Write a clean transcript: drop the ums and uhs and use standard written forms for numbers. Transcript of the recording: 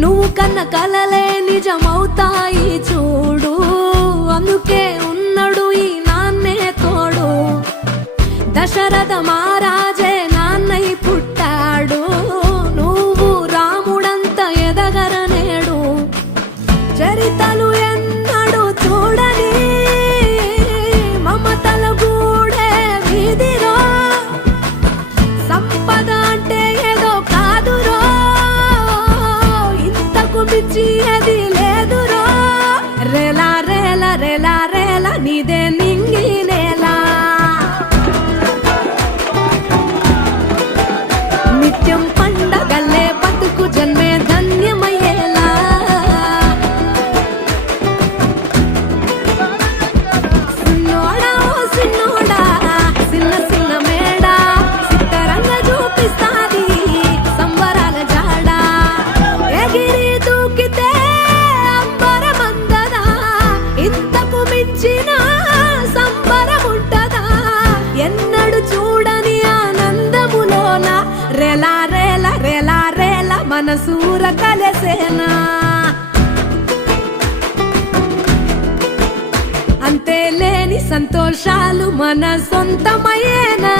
నువ్వు కన్న కలలే నిజమవుతాయి చూడు, అందుకే ఉన్నాడు ఈ నాన్నే తోడు. దశరథ మహారాజే నాన్నై పుట్టాడు, నువ్వు రాముడంత ఎదగరనేడు. చరితలు ఎన్నడు చూడని మమతల గూడే వీధిరో, సంపద అంటే ఏదో కాదురో, ఇంతకు మించి అది లేదురో. రేలా రేలా రేలా రేలా నీదే నింగి నేలా, నిత్యం పండగల్లే బతుకు జన్మే ధన్యమయ్యేలా. సిన్నోడా ఓ సిన్నోడా సిన్న సిన్న మేడ, సిత్తరంగా చూపిస్తాది సంబరాల జాడ. ఎగిరి దూకితే అంబరమందదా, ఇంతకు మించిన సంబరముంటదా. ఎన్నడు చూడని ఆనందములోన రేలా రేలా రేలా రేలా మనసూర కలసేనా. అంతే లేని సంతోషాలు మన సొంతమయ్యేనా.